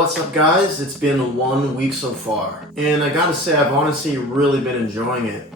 What's up guys? It's been 1 week so far, and I gotta say I've honestly really been enjoying it.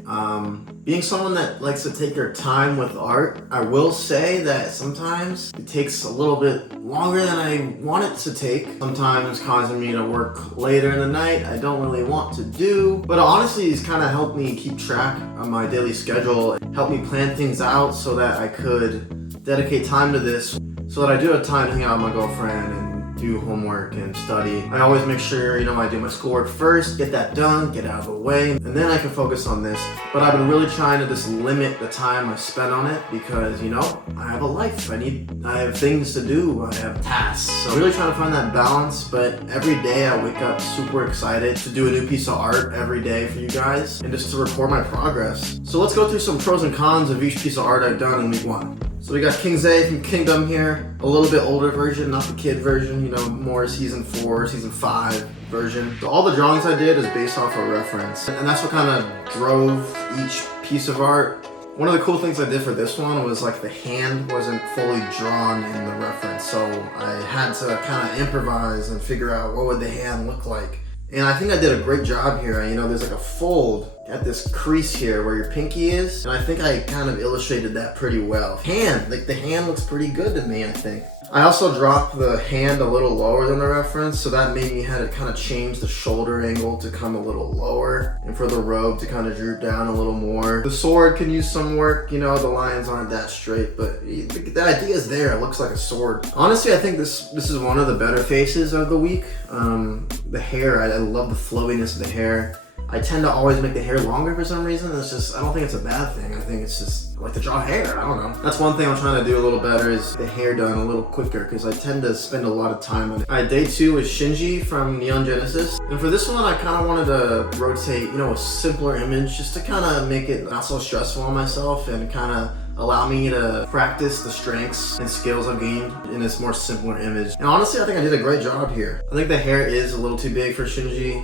Being someone that likes to take their time with art, I will say that sometimes it takes a little bit longer than I want it to take. Sometimes causing me to work later in the night I don't really want to do, but honestly it's kind of helped me keep track of my daily schedule, helped me plan things out so that I could dedicate time to this, so that I do have time to hang out with my girlfriend and do homework and study. I always make sure, I do my schoolwork first, get that done, get out of the way, and then I can focus on this. But I've been really trying to just limit the time I spend on it because, I have a life. I have things to do. I have tasks. So I'm really trying to find that balance, but every day I wake up super excited to do a new piece of art every day for you guys and just to record my progress. So let's go through some pros and cons of each piece of art I've done in week 1. So we got King Zay from Kingdom here, a little bit older version, not the kid version, more season 4, season 5 version. So all the drawings I did is based off a reference, and that's what kind of drove each piece of art. One of the cool things I did for this one was the hand wasn't fully drawn in the reference, so I had to kind of improvise and figure out what would the hand look like. And I think I did a great job here. There's a fold at this crease here where your pinky is, and I think I kind of illustrated that pretty well. Hand, the hand looks pretty good to me, I think. I also dropped the hand a little lower than the reference, so that made me have to kind of change the shoulder angle to come a little lower, and for the robe to kind of droop down a little more. The sword can use some work, the lines aren't that straight, but the idea is there. It looks like a sword. Honestly, I think this is one of the better faces of the week. The hair, I love the flowiness of the hair. I tend to always make the hair longer for some reason. I don't think it's a bad thing. I think it's just I like to draw hair. I don't know. That's one thing I'm trying to do a little better, is the hair done a little quicker, because I tend to spend a lot of time on it. Alright, day 2 is Shinji from Neon Genesis. And for this one, I kind of wanted to rotate, a simpler image, just to kind of make it not so stressful on myself and kind of allow me to practice the strengths and skills I've gained in this more simpler image. And honestly, I think I did a great job here. I think the hair is a little too big for Shinji.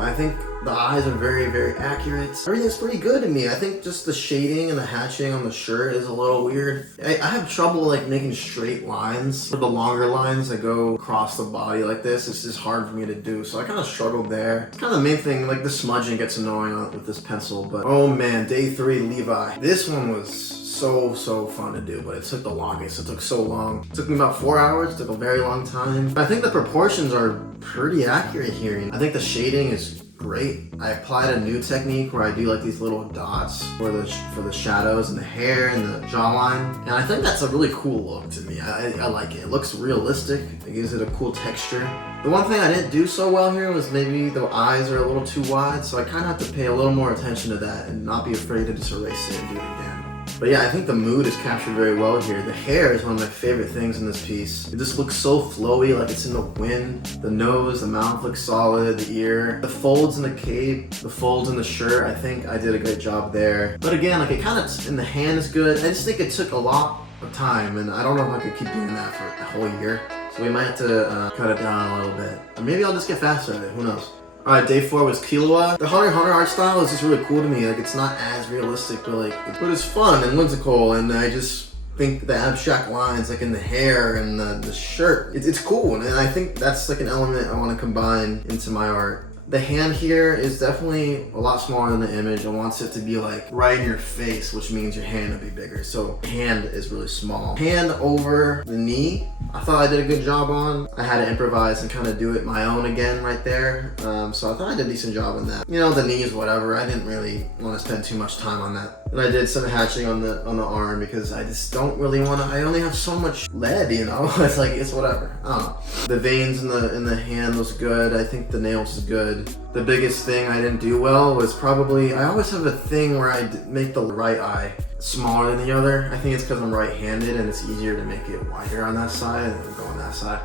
I think the eyes are very, very accurate. Everything's pretty good to me. I think just the shading and the hatching on the shirt is a little weird. I have trouble making straight lines. For the longer lines that go across the body like this, it's just hard for me to do. So I kind of struggled there. It's kind of the main thing, the smudging gets annoying with this pencil. But oh man, day 3, Levi. This one was so fun to do, but it took the longest. It took so long. It took me about 4 hours. It took a very long time. But I think the proportions are pretty accurate here. I think the shading is great. I applied a new technique where I do these little dots for the shadows and the hair and the jawline, and I think that's a really cool look to me. I like it. It looks realistic. It gives it a cool texture. The one thing I didn't do so well here was maybe the eyes are a little too wide, so I kind of have to pay a little more attention to that and not be afraid to just erase it and do it again. But yeah, I think the mood is captured very well here. The hair is one of my favorite things in this piece. It just looks so flowy, like it's in the wind. The nose, the mouth looks solid, the ear. The folds in the cape, the folds in the shirt, I think I did a great job there. But again, it kind of, in the hand is good. I just think it took a lot of time, and I don't know if I could keep doing that for a whole year. So we might have to cut it down a little bit. Or maybe I'll just get faster at it, who knows. Alright, day 4 was Killua. The Hunter x Hunter art style is just really cool to me. It's not as realistic, but it's fun and whimsical, and I just think the abstract lines, in the hair and the shirt, it's cool, and I think that's an element I want to combine into my art. The hand here is definitely a lot smaller than the image. I want it to be right in your face, which means your hand will be bigger. So hand is really small. Hand over the knee, I thought I did a good job on. I had to improvise and kind of do it my own again right there. So I thought I did a decent job on that. The knees, whatever. I didn't really want to spend too much time on that. And I did some hatching on the arm because I just don't really want to. I only have so much lead, it's whatever. I don't know. The veins in the hand was good. I think the nails is good. The biggest thing I didn't do well was probably, I always have a thing where I make the right eye smaller than the other. I think it's because I'm right-handed and it's easier to make it wider on that side and then go on that side.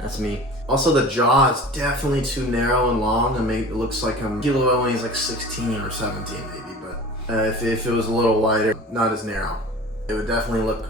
That's me. Also, the jaw is definitely too narrow and long. It looks like Killua only is 16 or 17 maybe, but if it was a little wider, not as narrow, it would definitely look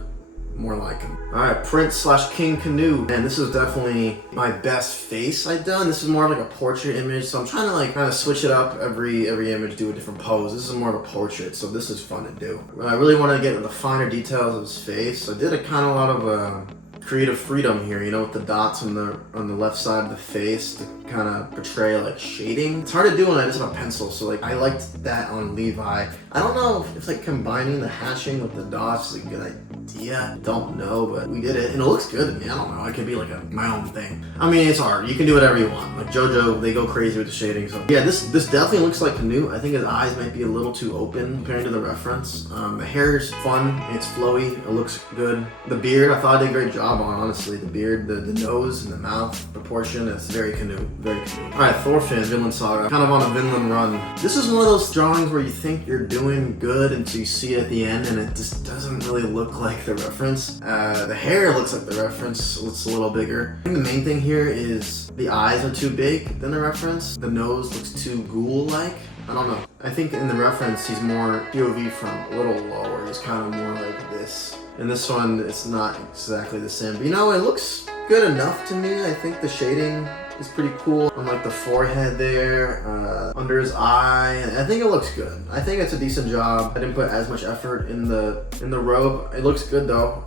more like him. Alright, Prince/King Canute. And this is definitely my best face I've done. This is more like a portrait image, so I'm trying to kind of switch it up every image, do a different pose. This is more of a portrait, so this is fun to do. I really want to get into the finer details of his face. I did a lot of creative freedom here, you know, with the dots on the left side of the face to kind of portray like shading. It's hard to do when I just have a pencil, so like I liked that on Levi. I don't know if like combining the hashing with the dots is a good idea. I don't know, but we did it and it looks good to me. I don't know, it could be like my own thing. I mean, it's hard. You can do whatever you want. Like JoJo, they go crazy with the shading. So yeah, this definitely looks like Canute. I think his eyes might be a little too open compared to the reference. The hair is fun. It's flowy. It looks good. The beard, I thought I did a great job on, honestly. The beard, the nose and the mouth proportion, it's very Canute. Very Canute. Alright, Thorfinn, Vinland Saga. Kind of on a Vinland run. This is one of those drawings where you think you're doing good until you see it at the end and it just doesn't really look like the reference. The hair looks like the reference. It's a little bigger. I think the main thing here is the eyes are too big than the reference. The nose looks too ghoul-like. I don't know. I think in the reference he's more POV from a little lower. He's kind of more like this. In this one, it's not exactly the same. But you know, it looks good enough to me. I think the shading is pretty cool on like the forehead there, under his eye. I think it looks good. I think it's a decent job. I didn't put as much effort in the robe. It looks good though.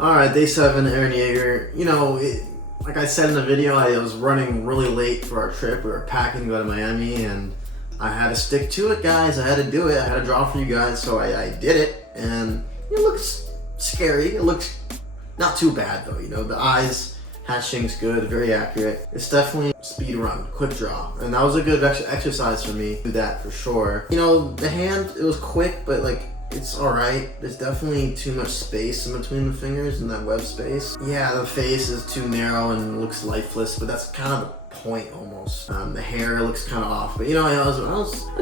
All right, day 7, Eren Yeager. You know, like I said in the video, I was running really late for our trip. We were packing to go to Miami and I had to stick to it, guys. I had to do it. I had to draw for you guys, so I did it. And it looks scary. It looks not too bad though, you know. The eyes, hashing's good, very accurate. It's definitely speed run, quick draw. And that was a good exercise for me. Do that for sure. You know, the hand, it was quick, but like, it's alright. There's definitely too much space in between the fingers in that web space. Yeah, the face is too narrow and looks lifeless, but that's kind of the point almost. The hair looks kind of off, but you know, I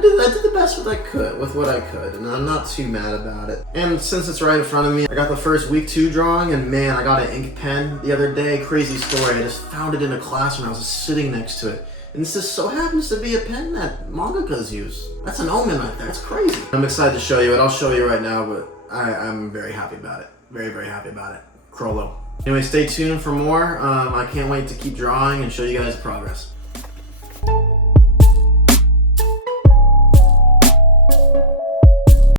did the best with what I could, and I'm not too mad about it. And since it's right in front of me, I got the first week 2 drawing, and man, I got an ink pen the other day. Crazy story. I just found it in a class when I was just sitting next to it. And this just so happens to be a pen that mangakas use. That's an omen right there. It's crazy. I'm excited to show you it. I'll show you right now, but I'm very happy about it. Very, very happy about it. Crollo. Anyway, stay tuned for more. I can't wait to keep drawing and show you guys the progress.